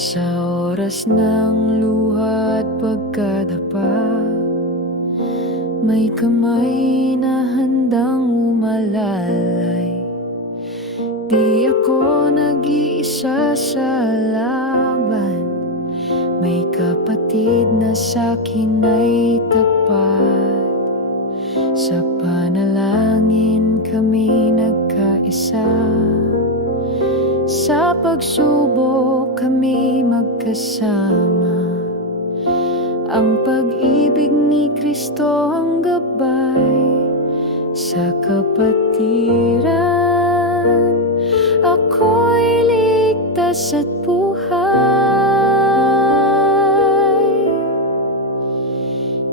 Sa oras ng luha at pagkadapa, may kamay na handang umalalay. Di ako nag-iisa sa laban, may kapatid na sa'kin ay tapat. Sa panalangin kami nagkaisa, sa pagsubok kami magkasama. Ang pag-ibig ni Kristo ang gabay sa kapatiran. Ako'y ligtas at buhay.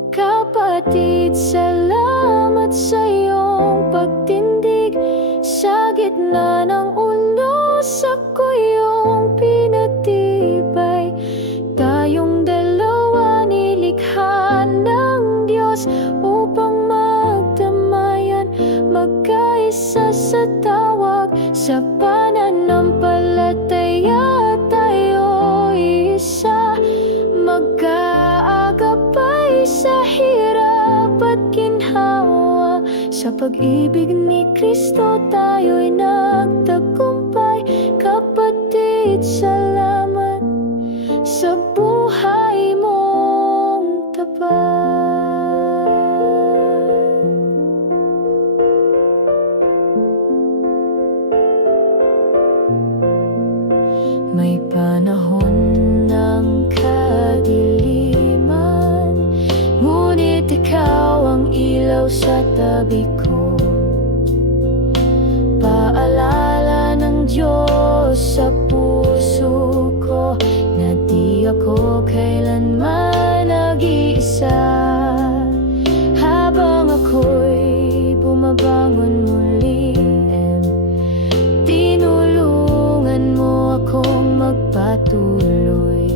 Kapatid, salamat sa iyong pagtindig. Sa gitna ng unos, ako iyong pinatibay. Tayong dalawa nilikha ng Diyos upang magdamayan, magkaisa sa tawag. Sa pananampalataya tayo isa, magkaagapay sa hirap at ginhawa. Sa pag-ibig ni Kristo tayo'y nagtagumpay. Kapatid, salamat sa buhay mong tapat. May panahon ng kadiliman, ngunit ikaw ang ilaw sa tabi ko. Paalala ng Diyos sa puso ko na di ako kailanman nag-iisa. Habang ako'y bumabangon muli, tinulungan mo akong magpatuloy.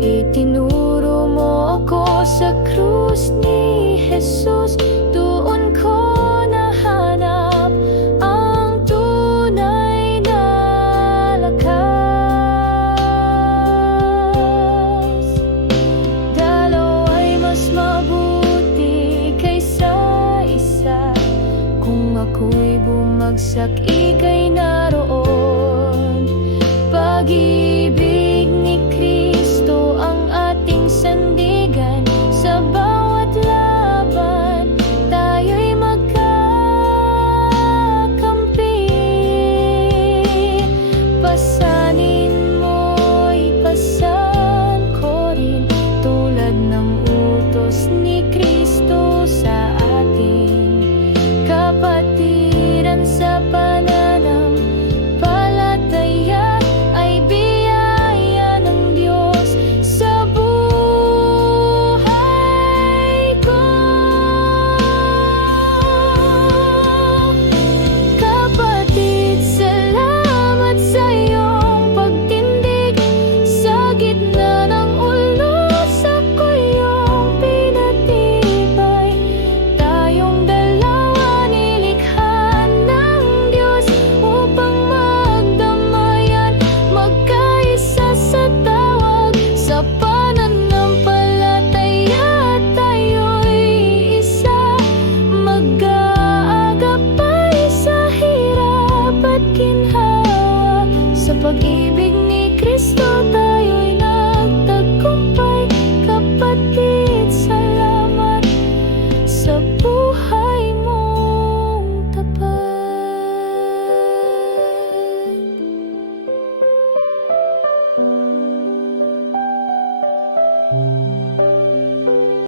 Itinuro mo ako sa krus ni Jesus. Doon ko nahanap ang tunay na lakas. Dalawa'y mas mabuti kaysa isa. Kung ako'y bumagsak, ikaw